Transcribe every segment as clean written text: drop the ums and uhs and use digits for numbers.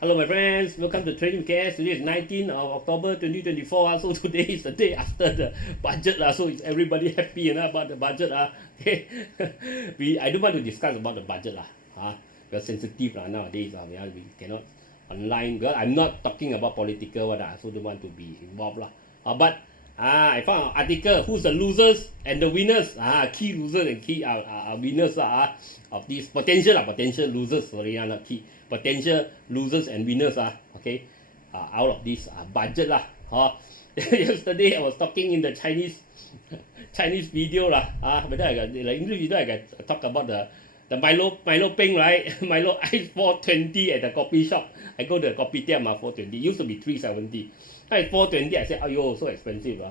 Hello my friends, welcome to Trading KS. Today is 19th of October 2024. So today is the day after the budget. So is everybody happy about the budget? Okay. I don't want to discuss about the budget. We're sensitive nowadays. We cannot online. Because I'm not talking about political one. So don't want to be involved. But I found an article, who's the losers and the winners. Key losers and key winners of these potential losers. Sorry, not key. Potential losers and winners okay, out of this budget Yesterday I was talking in the Chinese video whether I got the English video I got talk about the Milo Peng, right? Milo ice 420 at the coffee shop. I go to the kopitiam 420. It used to be 370. Now it's 420. I said, oh, so expensive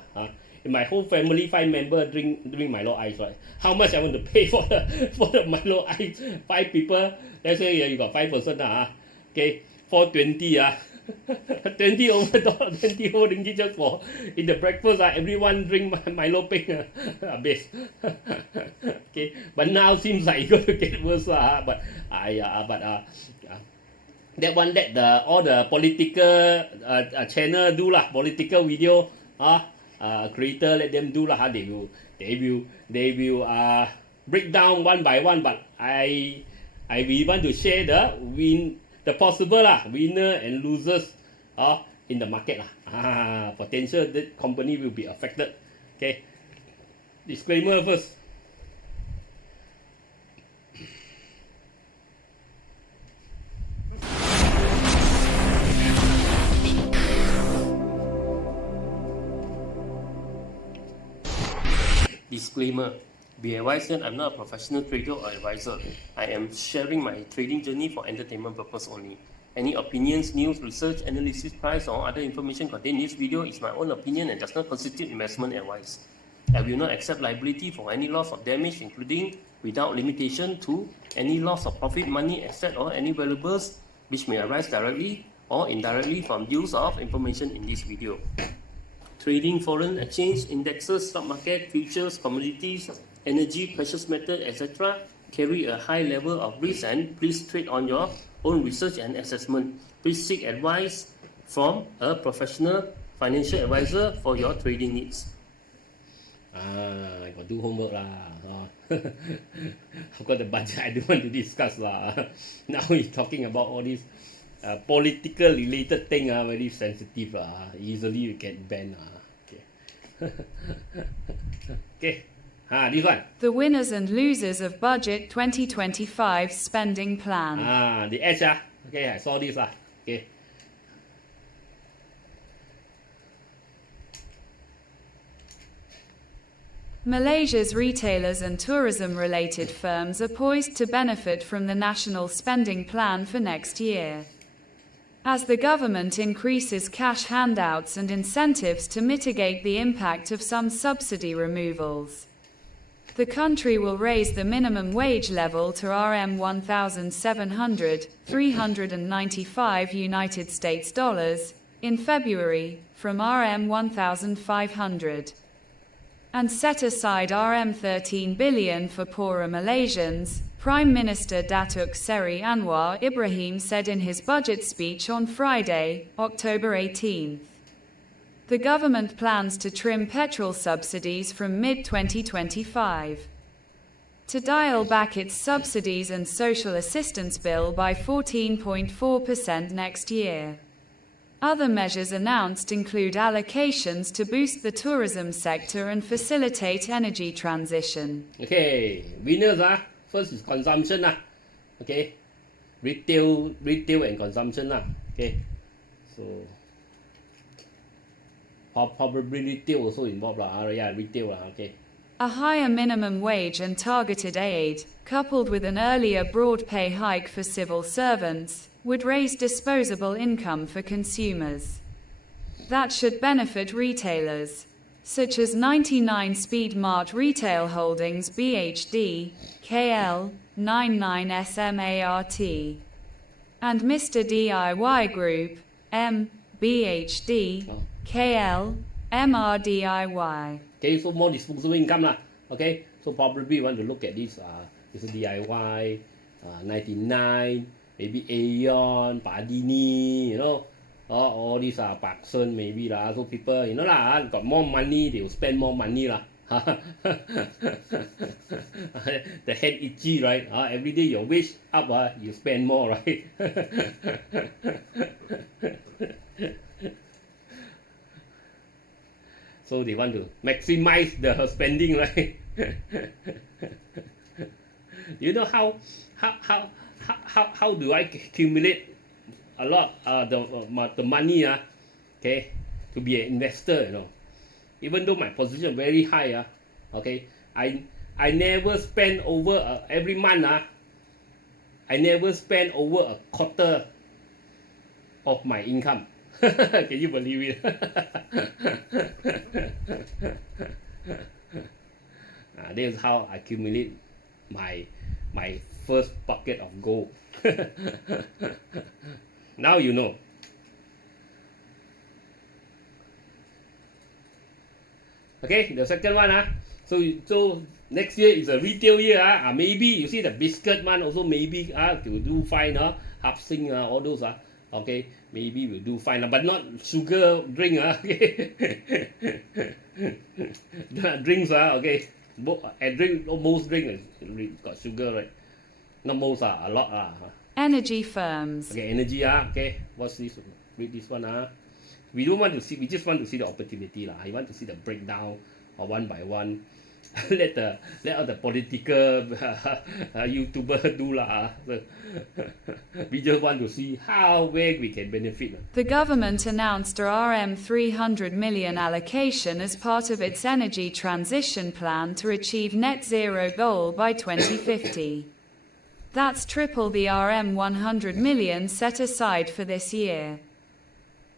In my whole family, 5 members drink Milo ice, right? How much I want to pay for the Milo ice? 5 people. Let's say you got 5 person okay, 420 20 over dollar, 20 over ringgit just for in the breakfast everyone drink Milo Peng base. Okay, but now seems like it's going to get worse but that one let all the political channel do political video creator let them do they will break down one by one, but we want to share the possible winner and losers in the market potential that company will be affected. Okay, disclaimer first. Disclaimer. Be advised that I'm not a professional trader or advisor. I am sharing my trading journey for entertainment purpose only. Any opinions, news, research, analysis, price, or other information contained in this video is my own opinion and does not constitute investment advice. I will not accept liability for any loss or damage, including, without limitation to, any loss of profit, money, asset, or any valuables which may arise directly or indirectly from use of information in this video. Trading foreign exchange, indexes, stock market, futures, commodities, energy, precious metal, etc. carry a high level of risk, and please trade on your own research and assessment. Please seek advice from a professional financial advisor for your trading needs. I got to do homework I've got the budget I don't want to discuss Now we're talking about all these political related thing very sensitive easily you get banned okay. Okay. This one. The winners and losers of Budget 2025 spending plan. The edge okay, I saw this okay. Malaysia's retailers and tourism-related firms are poised to benefit from the national spending plan for next year, as the government increases cash handouts and incentives to mitigate the impact of some subsidy removals. The country will raise the minimum wage level to RM 1,700, $395 in February, from RM 1,500, and set aside RM 13 billion for poorer Malaysians, Prime Minister Datuk Seri Anwar Ibrahim said in his budget speech on Friday, October 18. The government plans to trim petrol subsidies from mid-2025, to dial back its subsidies and social assistance bill by 14.4% next year. Other measures announced include allocations to boost the tourism sector and facilitate energy transition. Okay, winners first is consumption okay, retail and consumption okay, so probably retail also involved retail okay. A higher minimum wage and targeted aid, coupled with an earlier broad pay hike for civil servants, would raise disposable income for consumers. That should benefit retailers, such as 99 Speed Mart Retail Holdings BHD, KL, 99SMART, and Mr. DIY Group, M, BHD, KL, MRDIY. Okay, so more disposable income okay, so probably we want to look at this Mr. DIY, 99, maybe Aeon, Padini, all these are Parkson maybe lah. So people, lah, got more money, they will spend more money lah. The head itchy, right? Every day your wage up, you spend more, right? So they want to maximize the spending, right? You know how do I accumulate a lot the money, okay, to be an investor, even though my position very high, okay, I never spend over every month, I never spend over a quarter of my income. Can you believe it? This is how I accumulate my first bucket of gold. Now you know. Okay, the second one, so next year is a retail year, maybe you see the biscuit one also maybe to do fine, Hapsing, all those, okay, maybe we'll do fine, but not sugar drink, okay. Drinks, okay, most drink got sugar, right? Not most, a lot, Energy firms. Okay, energy, okay, what's this? Read this one, we don't want to see, we just want to see the opportunity lah. I want to see the breakdown one by one. let all the political YouTuber do lah. We just want to see where we can benefit. The government announced a Rm 300 million allocation as part of its energy transition plan to achieve net zero goal by 2050. That's triple the Rm 100 million set aside for this year.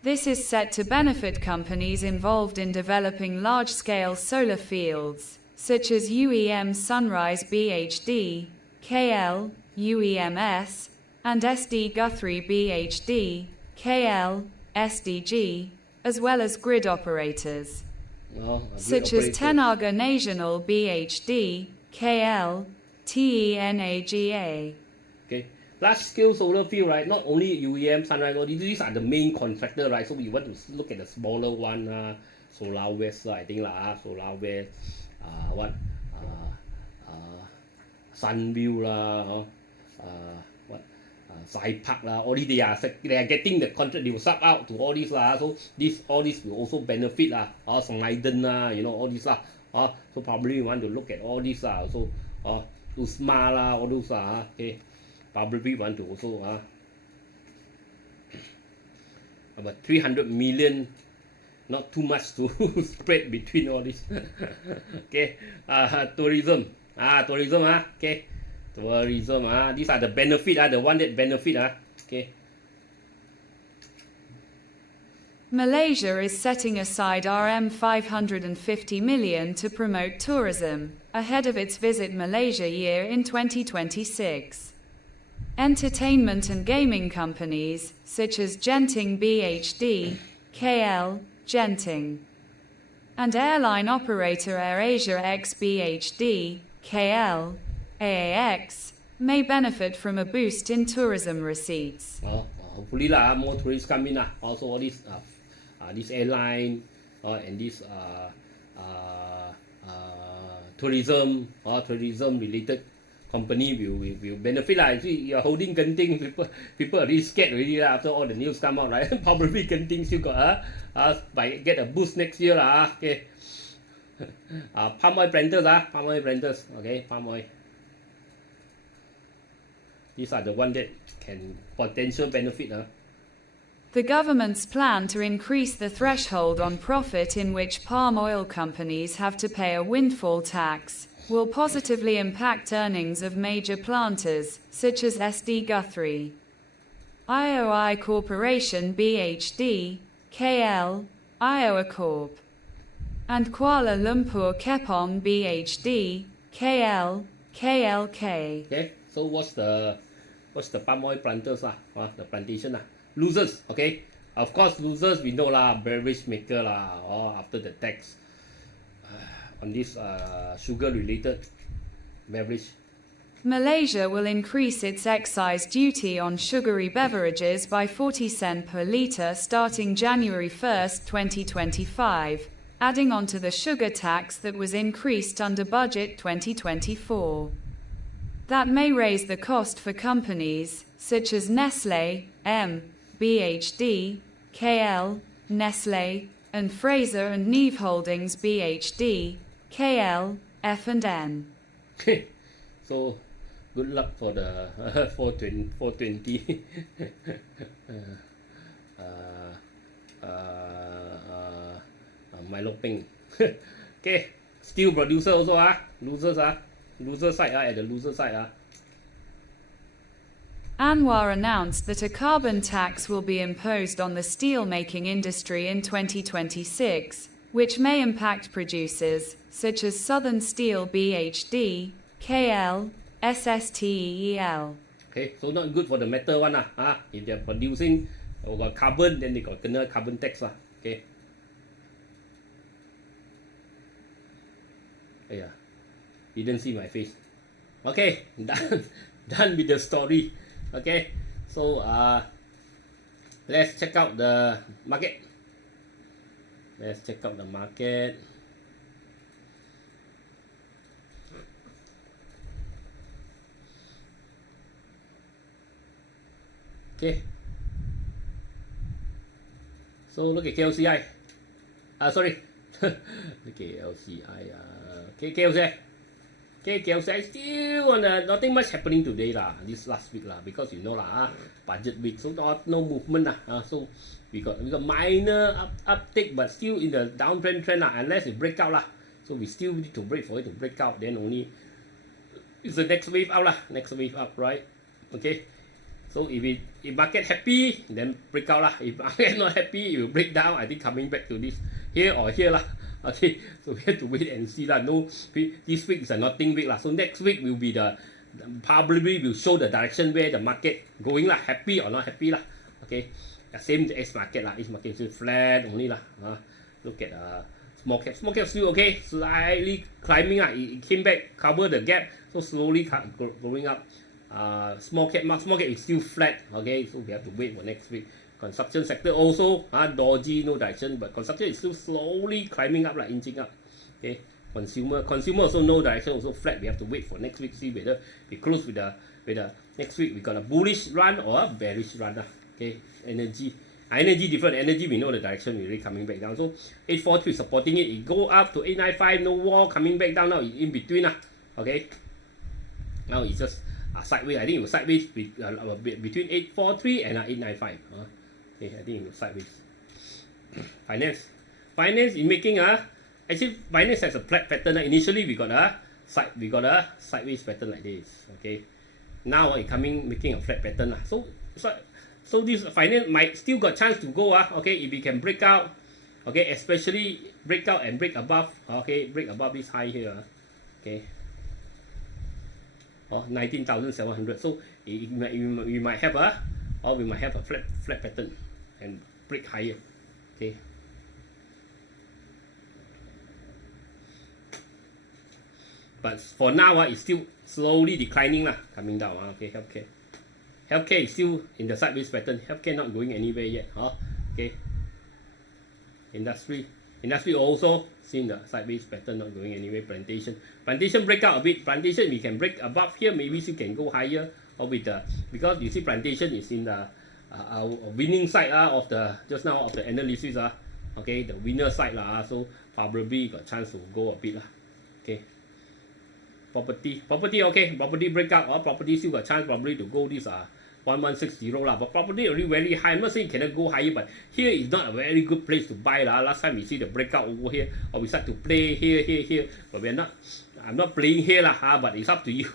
This is set to benefit companies involved in developing large-scale solar fields, such as UEM Sunrise BHD, KL, UEMS, and SD Guthrie BHD, KL, SDG, as well as grid operators, such as Tenaga Nasional BHD, KL, TENAGA. Okay. Large-scale solar field, right? Not only UEM, Sunrise, all these are the main contractor, right? So we want to look at the smaller one, Solar West, I think Solar West, Sunview Park all these they are getting the contract. They will sub out to all these So all these will also benefit Songiden all these So probably we want to look at all these also Usma all those okay. Probably want to also about 300 million, not too much to spread between all this. Okay, tourism, okay, tourism, these are the benefit, the one that benefit, okay. Malaysia is setting aside Rm 550 million to promote tourism, ahead of its Visit Malaysia year in 2026. Entertainment and gaming companies, such as Genting BHD, KL, Genting, and airline operator AirAsia X BHD, KL, AAX, may benefit from a boost in tourism receipts. Hopefully more tourists come in also all this airline and this tourism related company will benefit. See, you're holding Genting, people are really scared already after all the news come out, right? Probably Genting still got get a boost next year okay. Palm oil planters, okay, palm oil. These are the one that can potential benefit. The government's plan to increase the threshold on profit in which palm oil companies have to pay a windfall tax will positively impact earnings of major planters, such as SD Guthrie, IOI Corporation BHD, KL, Iowa Corp, and Kuala Lumpur Kepong BHD, KL, KLK. Okay, so what's the palm oil planters the plantation losers, okay? Of course losers we know beverage maker after the tax on this sugar related beverage, Malaysia will increase its excise duty on sugary beverages by 40 cents per litre starting January 1, 2025, adding on to the sugar tax that was increased under Budget 2024. That may raise the cost for companies such as Nestlé, BHD, KL, Nestlé, and Fraser and Neve Holdings BHD, KL, F&N. So good luck for the 420 Milo Peng. Okay, steel producer also loser side at the loser side Anwar announced that a carbon tax will be imposed on the steel-making industry in 2026, which may impact producers such as Southern Steel BHD, KL, SSTEL. Okay, so not good for the metal one if they're producing or got carbon, then they got carbon tax Okay. Yeah, didn't see my face. Okay, done with the story. Okay, so let's check out the market. Okay, so look at KLCI. Sorry, look at KLCI. KLCI. Okay, KLSE still on nothing much happening today this last week because you know budget week, so no movement so we got minor uptick, but still in the downtrend trend unless it break out so we still need to wait for it to break out, then only it's the next wave out next wave up, right? Okay, so if market happy, then break out if market not happy, it will break down. I think coming back to this here or here Okay, so we have to wait and see No, this week is a nothing week so next week will be probably will show the direction where the market going happy or not happy Okay, same as market Each market is flat only Look at small cap still okay, slightly climbing it came back, cover the gap, so slowly going up. Small cap is still flat. Okay, so we have to wait for next week. Construction sector also dodgy, no direction, but construction is still slowly climbing up inching up. Okay, consumer also no direction, also flat. We have to wait for next week, see whether we close with the next week we got a bullish run or a bearish run. Okay, energy different. Energy we know the direction, we're really coming back down. So 843 supporting it. It go up to 895, no wall, coming back down now in between Okay, now it's just sideways. I think it was sideways between 843 and 895. Okay, I think it was sideways. Finance in making actually finance has a flat pattern. Initially we got a sideways pattern like this. Okay, now it making a flat pattern. So this finance might still got chance to go. Okay, if we can break out. Okay, especially break out and break above. Okay, break above this high here. Okay. 19,700. So we might have a flat pattern and break higher. Okay. But for now it's still slowly declining coming down. Okay, healthcare is still in the sideways pattern. Healthcare not going anywhere yet. Okay. Industry also seeing the sideways pattern, not going anywhere. Plantation break out a bit. Plantation we can break above here, maybe we can go higher or with because you see plantation is in the winning side of the just now of the analysis okay, the winner side so probably got chance to go a bit Okay, property okay, property breakout property still got chance probably to go this 1160 but property already very high. I'm not saying it cannot go higher, but here is not a very good place to buy Last time we see the breakout over here, or we start to play here, but I'm not playing here but it's up to you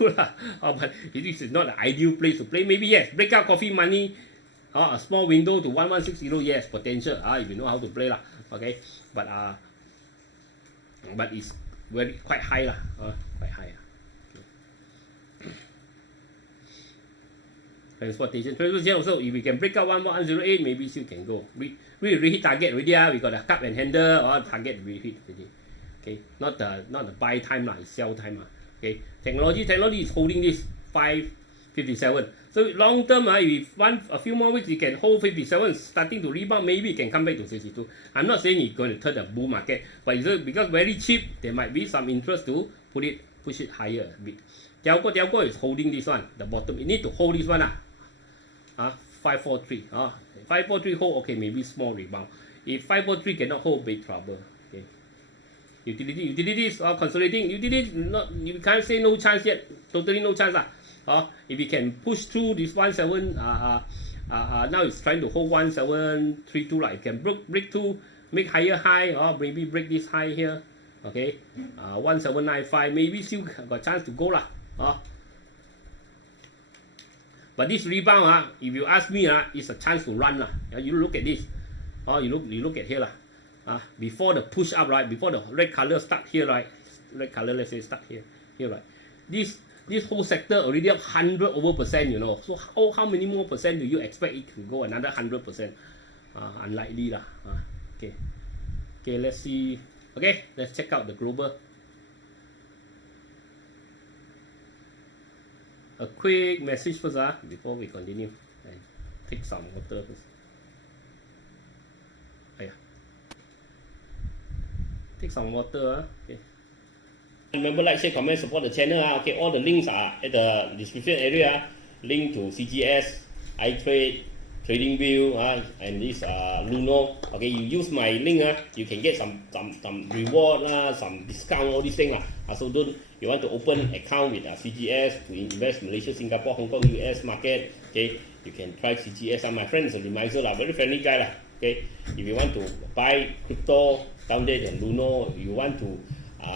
but this is not the ideal place to play. Maybe yes, breakout coffee money, a small window to 1160, yes, potential if you know how to play Okay, but it's quite high quite high. Transportation also, if we can break out 1108, maybe still can go. We hit target already. We got a cup and handle or target we hit already. Okay, not the buy time it's sell time Okay, technology is holding this 557. So long term, if a few more weeks, you can hold 57, starting to rebound, maybe it can come back to 62. I'm not saying it's going to turn a bull market, but because very cheap, there might be some interest to push it higher a bit. Tiago is holding this one, the bottom. You need to hold this one. 543. 543 hold, okay, maybe small rebound. If 543 cannot hold, big trouble. Okay. Utilities are consolidating. Utilities, you can't say no chance yet. Totally no chance. If you can push through this 17, now it's trying to hold 1732. It can break through, make higher high, or maybe break this high here. Okay, 1795, maybe still got chance to go. But this rebound, if you ask me, it's a chance to run. You look at this. You look at here. Before the push up, right? Before the red color start here, right? Red color, let's say start here, right? This whole sector already up 100%, you know. So how many more percent do you expect it to go? Another 100%? Unlikely lah. Okay, let's see. Okay, let's check out the global. A quick message first, before we continue. And take some water first. Take some water. Okay. Remember, like, share, comment, support the channel. Okay, all the links are at the description area. Link to CGS, iTrade, TradingView, and this Luno. Okay, you use my link, you can get some reward, some discount, all these things. So you want to open account with CGS to invest Malaysia, Singapore, Hong Kong, US market. Okay, you can try CGS. My friend is a Remiser, very friendly guy. Okay, if you want to buy crypto down there, then Luno, you want to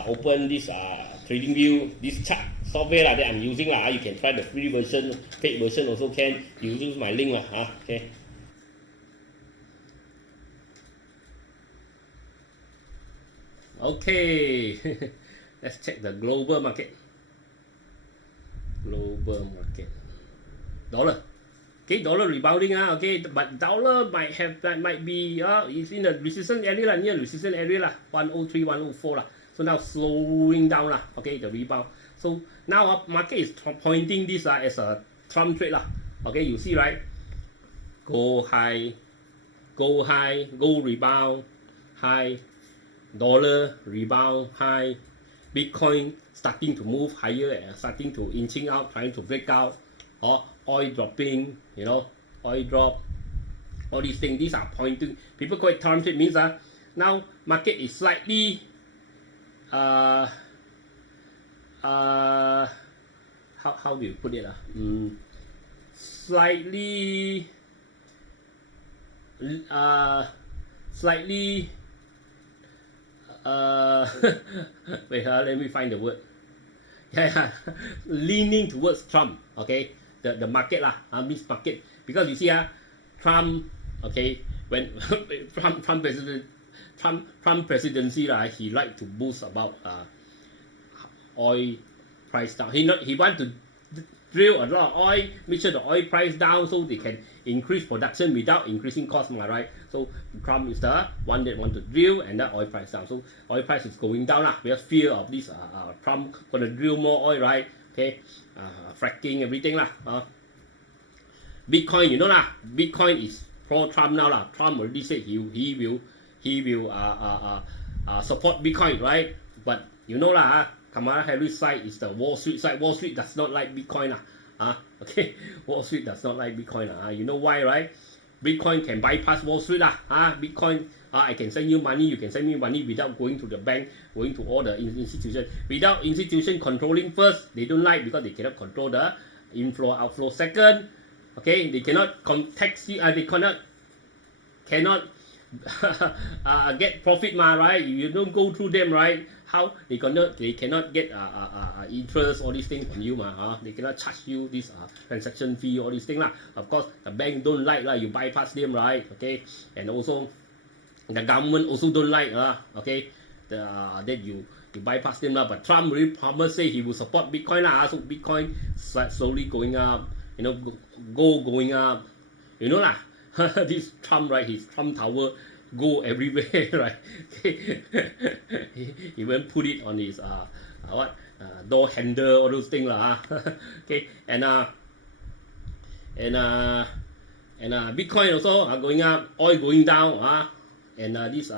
open this TradingView, this chart software that I'm using, you can try the free version, paid version also can. You use my link. Okay. Okay, let's check the global market. Dollar. Okay, dollar rebounding. Okay, but dollar might be it's in the resistance area, near resistance area 103, 104 So now slowing down okay, the rebound. So now market is pointing this as a Trump trade Okay, you see, right? Go high, go rebound, high, dollar rebound, high, Bitcoin starting to move higher, starting to inching out, trying to break out, oil dropping, you know, oil drop, all these things. These are pointing. People call it Trump trade, means now market is slightly how do you put it? Slightly wait, let me find the word. Leaning towards Trump. Okay, the market means market, because you see Trump, okay, when Trump presidency he like to boost about oil price down. He want to drill a lot of oil, make sure the oil price down so they can increase production without increasing cost, right? So Trump is the one that want to drill and the oil price down. So oil price is going down because fear of this Trump gonna drill more oil, right? Okay, fracking, everything Bitcoin, you know Bitcoin is pro-Trump now Trump already said he will support Bitcoin, right? But you know Kamala Harris side is the Wall Street side. Wall Street does not like Bitcoin okay, Wall Street does not like Bitcoin you know why, right? Bitcoin can bypass Wall Street Bitcoin, I can send you money, you can send me money without going to the bank, going to all the institutions. Without institution controlling first, they don't like, because they cannot control the inflow outflow. Second, okay, they cannot tax you, they cannot get profit, right? You don't go through them, right? How they cannot get interest, all these things from you, they cannot charge you this transaction fee, all these things Of course, the bank don't like you bypass them, right? Okay, and also the government also don't like okay, that you bypass them But Trump really promised, say he will support Bitcoin so Bitcoin slowly going up, you know, going up, you know this Trump, right? His Trump Tower go everywhere, right? He even put it on his door handle, all those things lah. Okay, and Bitcoin also going up, oil going down, and this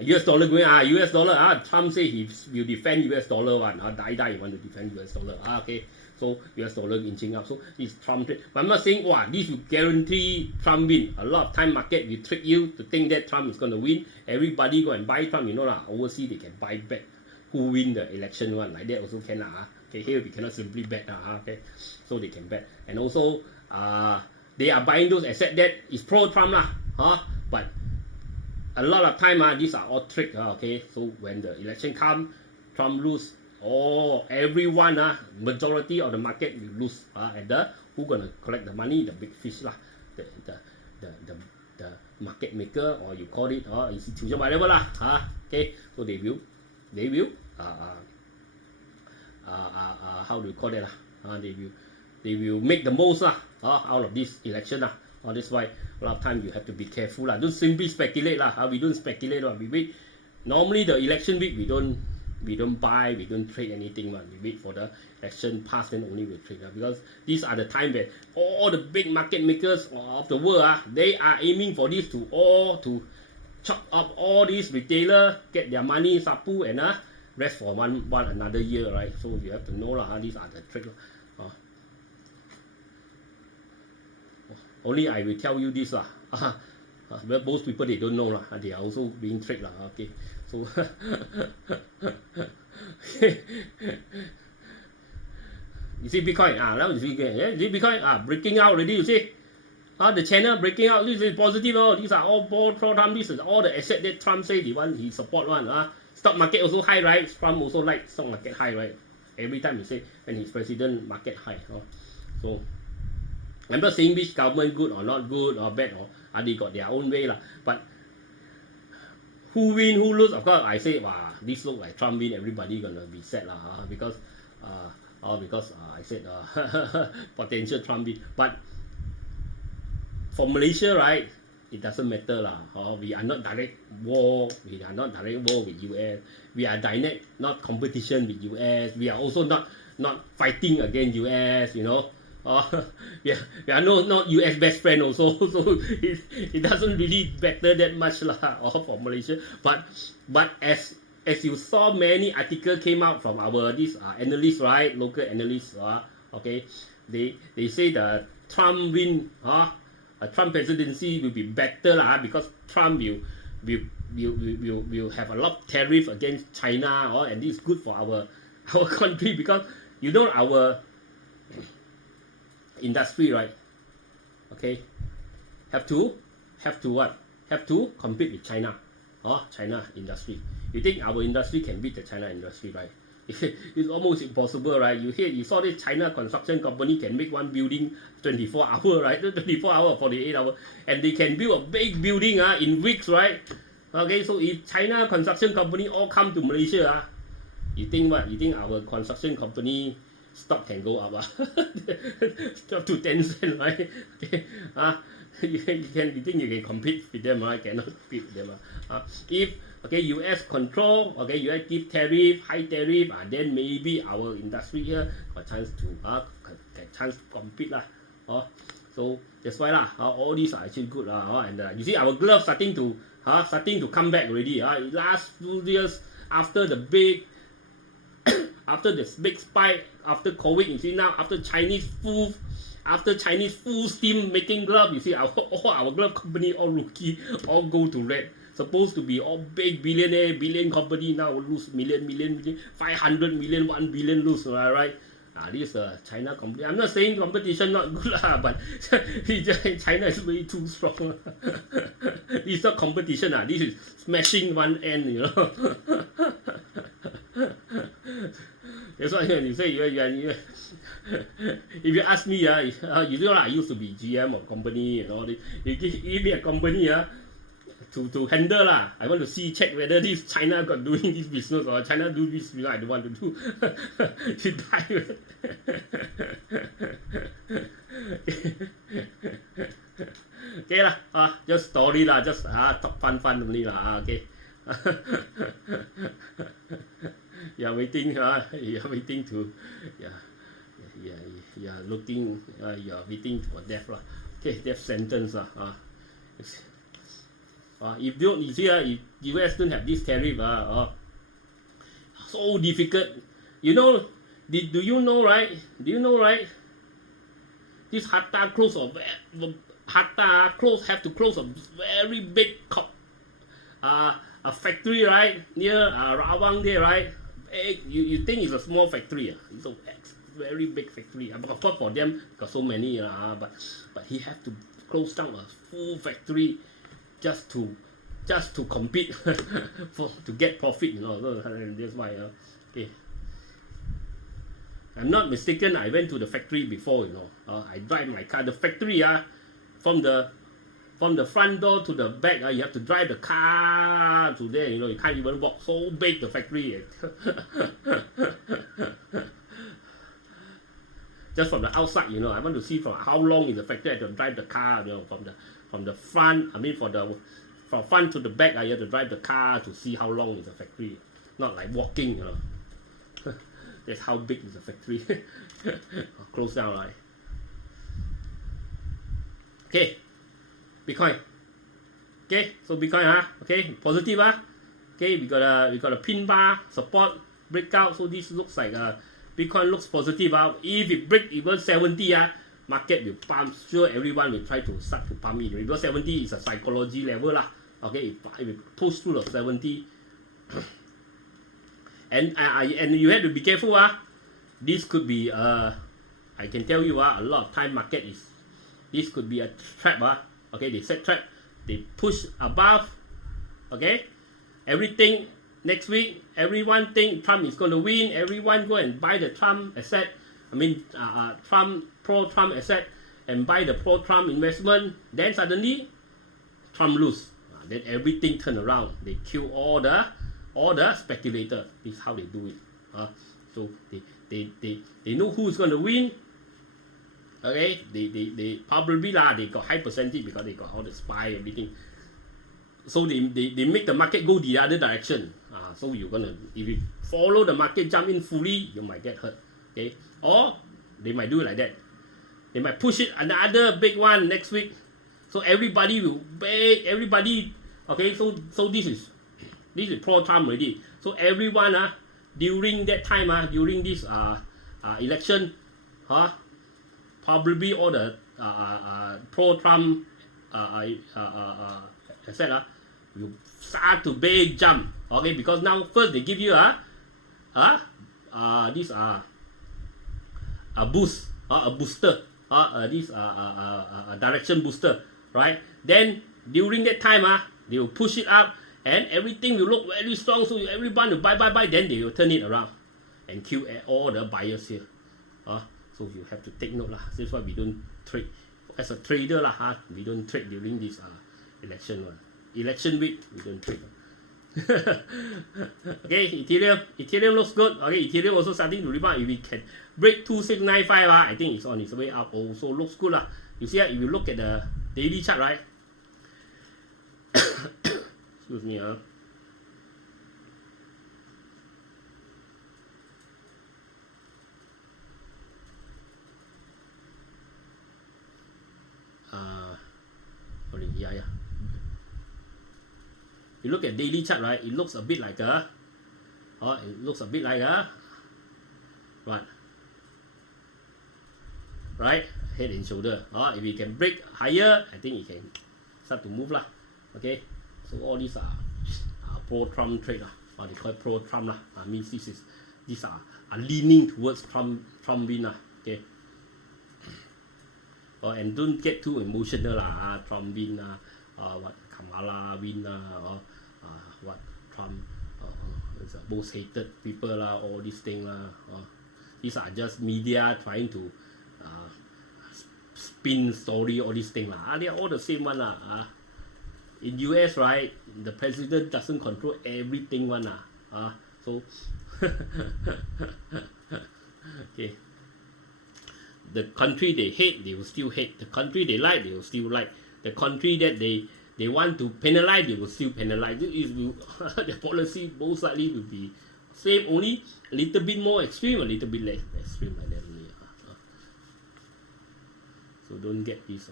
US dollar going US dollar, Trump say he will defend US dollar one, die he want to defend US dollar, okay, so US dollar inching up, so this Trump trade. But I'm not saying this will guarantee Trump win. A lot of time market will trick you to think that Trump is going to win. Everybody go and buy Trump, you know lah. Overseas they can buy back who win the election one, like that also can lah. Okay, here we cannot simply bet okay, so they can bet, and also they are buying those assets that is pro-Trump lah, but a lot of time these are all trick, okay. So when the election come, Trump lose, everyone majority of the market will lose, and who gonna collect the money? The big fish lah, the market maker, or you call it institution, whatever lah, okay. So they will how do you call that lah? They will make the most out of this election lah. That's why a lot of time you have to be careful lah. Don't simply speculate lah. We don't speculate lah. We wait. Normally the election week we don't buy, we don't trade anything lah. We wait for the election pass, then only we trade lah. Because these are the time that all the big market makers of the world they are aiming for this to chop up all these retailer, get their money sapu, and rest for one another year, right? So you have to know lah. These are the tricks. Only I will tell you this lah. But most people they don't know lah. They are also being tricked lah. Okay, so you see Bitcoin now you see Bitcoin breaking out already. You see the channel breaking out. This is positive. These are all pro-Trump. This is all the asset that Trump say he support one. Stock market also high, right? Trump also like stock market high, right? Every time he say when he's president, market high. So I'm not saying which government good or not good or bad, or they got their own way lah. But who win, who lose, of course I say this look like Trump win, everybody gonna be sad lah, because I said potential Trump win. But for Malaysia, right, it doesn't matter lah. We are not direct war. We are not direct war with US. We are direct not competition with US. We are also not fighting against US. You know. We are not US best friend also. So it doesn't really matter that much lah. For Malaysia. But as you saw, many articles came out from our analysts, right? Local analysts. Okay. They say the Trump win. Trump presidency will be better because Trump will have a lot of tariff against China, and this is good for our country, because you know our industry, right? Okay, have to what? Have to compete with China, China industry. You think our industry can beat the China industry, right? It's almost impossible, right? You saw this China construction company can make one building 24 hours, right? 24 hours, 48 hours, and they can build a big building in weeks, right? Okay, so if China construction company all come to Malaysia, you think what? You think our construction company stock can go up, up to 10 cents, right? Okay, you think you can compete with them, right? Cannot compete with them. If US control, US give tariff, high tariff, then maybe our industry here got chance to compete lah. So that's why all these are actually good and you see our gloves starting to come back already. Last 2 years after the big spike after COVID, you see now after Chinese full steam making glove, you see all our glove company, all rookie, all go to red. Supposed to be all big billion company, now lose million, 500 million, 1 billion lose, right? This China company. I'm not saying competition not good but China is really too strong. This is not competition, this is smashing one end, you know. That's why you say if you ask me, you know I used to be GM of company and all this. You give me a company to handle I want to check whether this China got doing this business or China do this business I don't want to do. You die. Okay just story just talk fun only okay. you are waiting, you are waiting to, you are looking, you are waiting for death lah. Okay, death sentence if don't, you see if US don't have this tariff so difficult. You know, do you know right? Do you know right? This Hatta close have to close a very big a factory right near Rawang there right. You think it's a small factory? It's a very big factory. Of course for them got so many but he have to close down a full factory just to compete to get profit. You know, so that's why. Okay. I'm not mistaken, I went to the factory before, you know. I drive my car. The factory, from the front door to the back, you have to drive the car to there, you know. You can't even walk. So big the factory. Just from the outside, you know. I want to see from how long is the factory. I have to drive the car, you know, from the front. I mean, from front to the back, you have to drive the car to see how long is the factory. Not like walking, you know. That's how big is the factory. Close down, right? Okay, Bitcoin. Okay, so Bitcoin, okay, positive, okay, we got a pin bar support breakout. So this looks like Bitcoin looks positive. If it break even 70, market will pump. Sure, everyone will try to start to pump in. Because 70 is a psychology level, okay. If it push through the 70. And you have to be careful. This could be I can tell you a lot of time market is, this could be a trap. Okay, they set trap, they push above. Okay, everything next week, everyone think Trump is going to win. Everyone go and buy the Trump asset. I mean pro-Trump asset and buy the pro-Trump investment. Then suddenly Trump lose. Then everything turn around. They kill all the speculator. This is how they do it. So they know who's going to win. Okay, they probably they got high percentage because they got all the spy everything. So they make the market go the other direction. So you're gonna, if you follow the market jump in fully, you might get hurt. Okay, or they might do it like that. They might push it another big one next week. So everybody will beg everybody. Okay, so this is pro-Trump already. So everyone during that time during this election, probably all the pro-Trump asset will start to big jump. Okay, because now first they give you this a boost, a booster, this direction booster, right? Then during that time they will push it up. And everything will look very strong, so everyone will buy. Then they will turn it around and kill all the buyers here. So you have to take note. That's why we don't trade. As a trader, we don't trade during this election one. Election week, we don't trade. Okay, Ethereum looks good. Okay, Ethereum also starting to rebound. If we can break 2695, I think it's on its way up. Also looks good. You see, if you look at the daily chart, right? Excuse me, yeah. You look at daily chart, right? It looks a bit like what? Right? Head and shoulder. If we can break higher, I think it can start to move Okay. So all these are pro-Trump trade, or they call it pro-Trump means these are leaning towards Trump win okay. And don't get too emotional Trump win what Kamala win or what Trump is the most hated people all these things these are just media trying to spin story, all these things they are all the same one In US, right, the president doesn't control everything so okay. The country they hate, they will still hate. The country they like, they will still like. The country that they want to penalize, they will still penalize. The policy most likely will be Same, only a little bit more extreme, a little bit less extreme like that only. So don't get this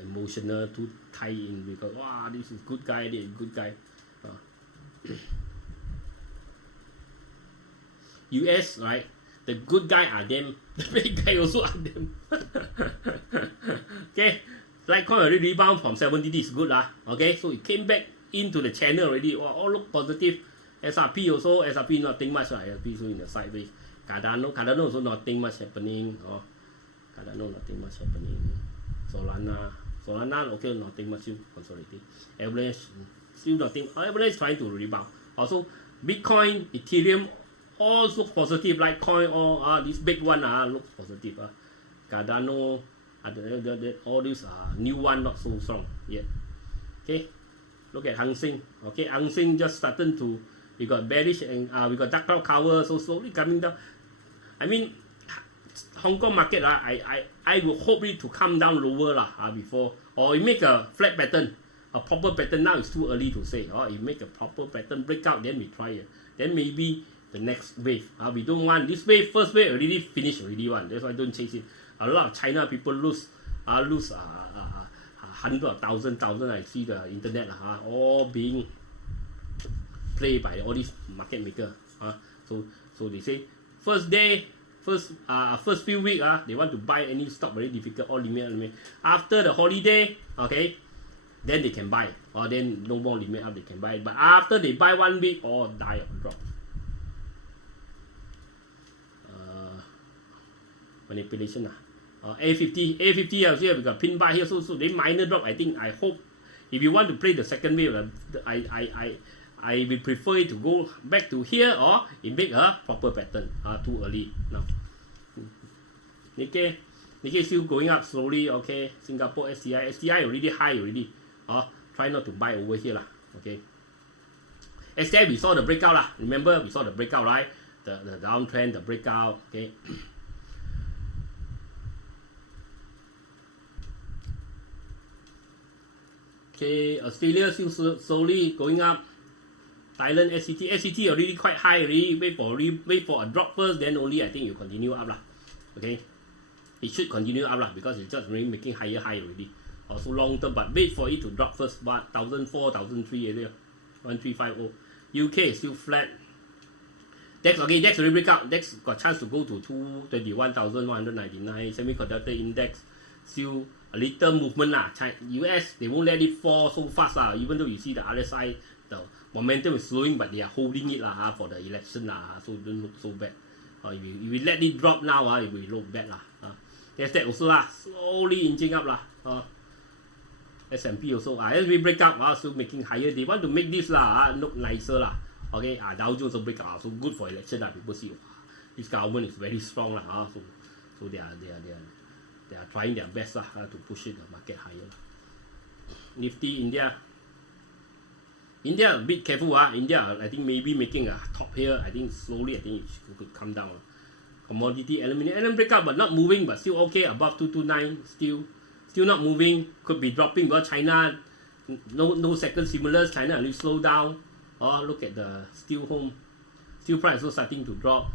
emotional too tied in because wow, this is good guy, this is good guy. US, right? The good guy are them, the bad guy also are them. Okay, Litecoin already rebound from 70, this is good lah. Okay, so it came back into the channel already. Oh, all look positive. SRP also, SRP nothing much lah. SRP also in the sideways. Cardano also nothing much happening. Oh, Cardano nothing much happening. Solana okay, nothing much, still consolidating. Avalanche still nothing. Avalanche trying to rebound. Also, Bitcoin, Ethereum all look positive. Litecoin, all this big one looks positive. Cardano, all these new one not so strong yet. Okay, look at Hang Seng. Okay, Hang Seng just started to, we got bearish and we got dark cloud cover, so slowly coming down. I mean, Hong Kong market I will hope it to come down lower before, or it make a flat pattern, a proper pattern. Now it's too early to say. Or it make a proper pattern breakout, then we try it. Then maybe the next wave. We don't want this wave. First wave already finished already one. That's why don't chase it. A lot of China people lose hundred of thousand. I see the internet all being played by all these market maker. So they say first day. First few weeks, they want to buy any stock very difficult, all limit. After the holiday, okay, then they can buy, or then no more limit up, they can buy. But after they buy 1 week, all die or drop. Manipulation A50, here we got pin buy here, so they minor drop. I hope if you want to play the second wave, I will prefer it to go back to here, or it make a proper pattern. Too early now. Nikkei still going up slowly. Okay, Singapore STI already high already. Try not to buy over here lah. Okay. STI we saw the breakout lah. Remember we saw the breakout, right? The downtrend, the breakout. Okay. Okay, Australia still slowly going up. Thailand SCT already quite high already. Wait for a drop first, then only I think you continue up lah. Okay, it should continue up lah because it's just really making higher high already. Also long term, but wait for it to drop first. 1,004, 1,003 area, 1,350. UK is still flat. DAX already break out. DAX got chance to go to 21,199. Semiconductor index still a little movement lah. US they won't let it fall so fast lah. Even though you see the RSI, the momentum is slowing, but they are holding it for the election so don't look so bad. If we let it drop now, it will look bad lah. There's that also slowly inching up lah. S&P also as we break up, still making higher. They want to make this look nicer lah. Okay, Dow Jones also break up, so good for election lah. People see this government is very strong lah. So they are trying their best to push it the market higher. Nifty India a bit careful. India I think maybe making a top here. I think slowly it could come down. Commodity aluminium break up but not moving, but still okay above 229. Still not moving. Could be dropping because China no second stimulus. China at least slow down. Look at the steel price also starting to drop.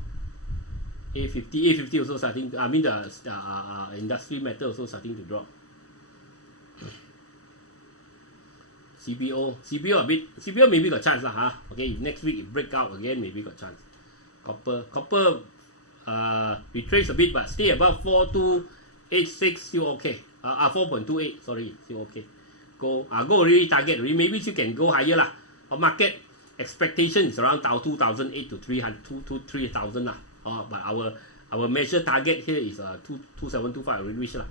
A50 also starting. The industry metal also starting to drop. CPO maybe got chance lah. Okay, next week it break out again, maybe got chance. Copper retrace a bit but stay above 4.286 still okay. 4.28 sorry, still okay. Go already target already. Maybe you can go higher lah. Market expectation is around 2,008 to 3,000 lah. But our measure target here is 2,725 already reached lah.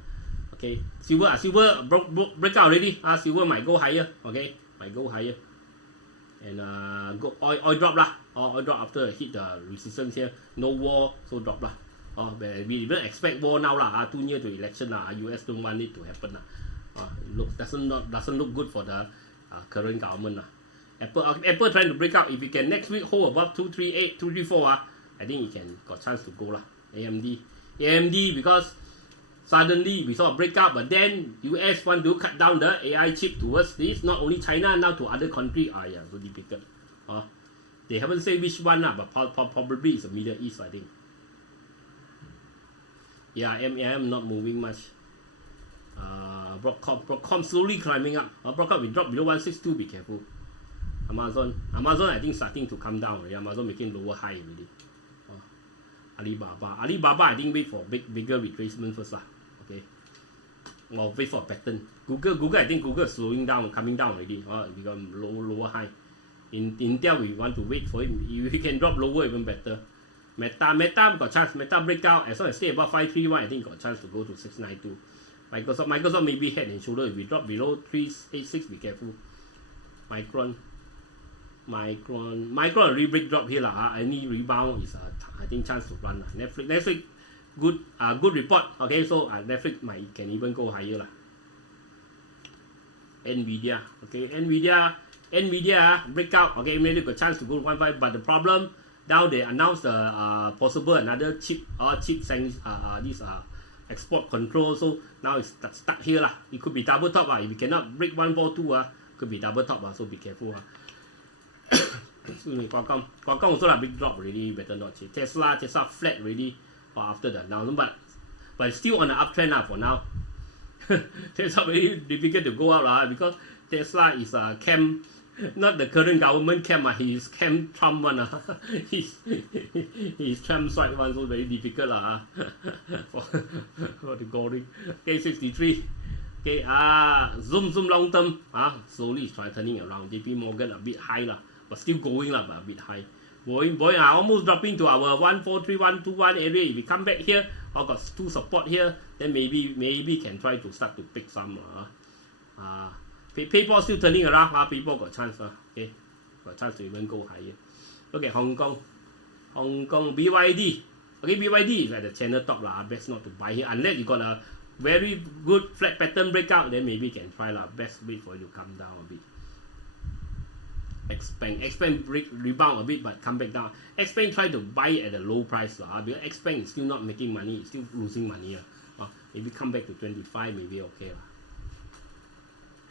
Okay, silver break out already. Silver might go higher. Okay, might go higher. And go oil drop lah. Oil drop after hit the resistance here. No war, so drop lah. We even expect war now lah. Too near to election lah. US don't want it to happen lah. Doesn't look good for the current government lah. Apple trying to break out. If it can next week hold above 238, 234 I think it can got chance to go lah. AMD because suddenly we saw a breakout, but then US want to cut down the AI chip towards this, not only China, now to other countries. So difficult. They haven't said which one lah, but probably it's the Middle East, I think. Yeah, M not moving much. Broadcom slowly climbing up. Broadcom will drop below 162. Be careful. Amazon I think starting to come down already. Amazon making lower high already. Alibaba I think wait for bigger retracement first lah. Okay. Well, wait for a pattern. Google I think Google is slowing down, coming down already. It become lower high. In Intel we want to wait for it. If you can drop lower, even better. Meta got chance. Meta breakout as long as stay above 531. I think got chance to go to 692. Microsoft maybe head and shoulder. If we drop below 386, be careful. Micron already break drop here lah. Any rebound is I think chance to run lah. Netflix good report. Okay, so Netflix can even go higher lah. NVIDIA breakout. Okay, maybe got chance to go to 1.5, but the problem now they announced the possible another chip this export control. So now it's stuck here lah. It could be double top if we cannot break 142 could be double top so be careful Excuse me, Qualcomm also big drop already. Better not chase. Tesla flat already after the announcement, but it's still on the uptrend for now. Tesla very difficult to go out because Tesla is camp, not the current government camp. He's camp Trump one. He's Trump side one, so very difficult for the goring. Okay, 63. Okay, zoom long term slowly it's turning around. JP Morgan a bit high but still going but a bit high. Boy, almost dropping to our 143,121 area. If we come back here, got two support here, then maybe can try to start to pick some. PayPal still turning around. People got chance. Okay, got chance to even go higher. Look at Hong Kong BYD. Okay, BYD is at the channel top best not to buy here unless you got a very good flat pattern breakout. Then maybe can try best wait for it to come down a bit. Xpeng rebound a bit but come back down. Xpeng try to buy it at a low price because Xpeng is still not making money, it's still losing money. Maybe come back to 25, maybe okay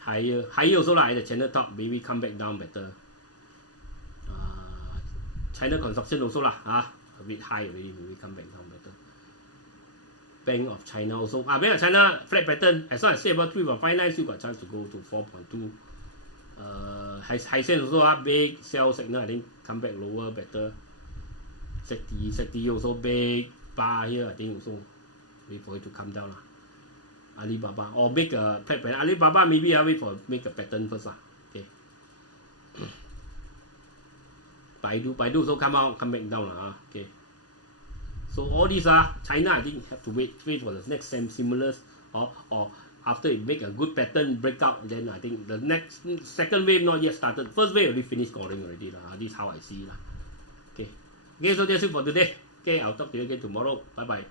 higher also at the channel top, maybe come back down better. China construction also a bit high already, maybe come back down better. Bank of China also. Bank of China flat pattern as long as stay above 3.59, still got chance to go to 4.2. Hisense also big sell signal. I think come back lower better. SETI also big bar here. I think also wait for it to come down Alibaba or make a flat pattern. Alibaba maybe wait for make a pattern first Okay. Baidu also come back down Okay. So all these China I think have to wait for the next stimulus or after it make a good pattern breakout, then I think the next second wave not yet started. First wave already finished scoring already This is how I see Okay, so that's it for today. Okay, I'll talk to you again tomorrow. Bye bye.